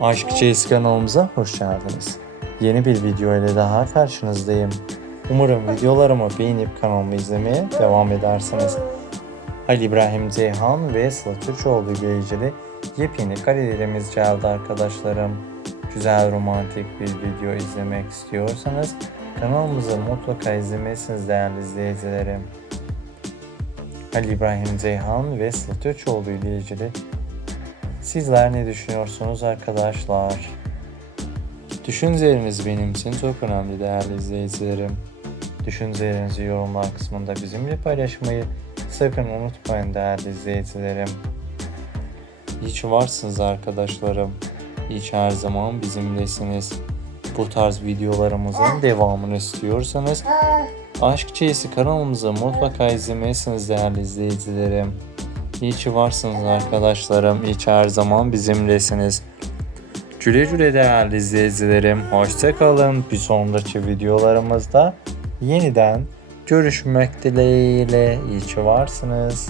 Aşk Çeyiz kanalımıza hoş geldiniz. Yeni bir video ile daha karşınızdayım. Umarım videolarımı beğenip kanalımı izlemeye devam edersiniz. Ali İbrahim Ceyhan ve Sıla Türkoğlu ile yepyeni karelerimiz geldi arkadaşlarım. Güzel romantik bir video izlemek istiyorsanız kanalımızı mutlaka izlemelisiniz değerli izleyicilerim. Ali İbrahim Ceyhan ve Sıla Türkoğlu ile ilgili Sizler ne düşünüyorsunuz arkadaşlar? Düşünceleriniz benim için çok önemli değerli izleyicilerim. Düşüncelerinizi yorumlar kısmında bizimle paylaşmayı sakın unutmayın değerli izleyicilerim. İyi ki varsınız arkadaşlarım. İyi ki her zaman bizimlesiniz. Bu tarz videolarımızın devamını istiyorsanız Aşk Çeyisi kanalımızı mutlaka izlemelisiniz değerli izleyicilerim. İyi ki varsınız arkadaşlarım. İyi ki her zaman bizimlesiniz. Güle güle değerli izleyicilerim. Hoşçakalın. Bir sonraki videolarımızda yeniden görüşmek dileğiyle. İyi ki varsınız.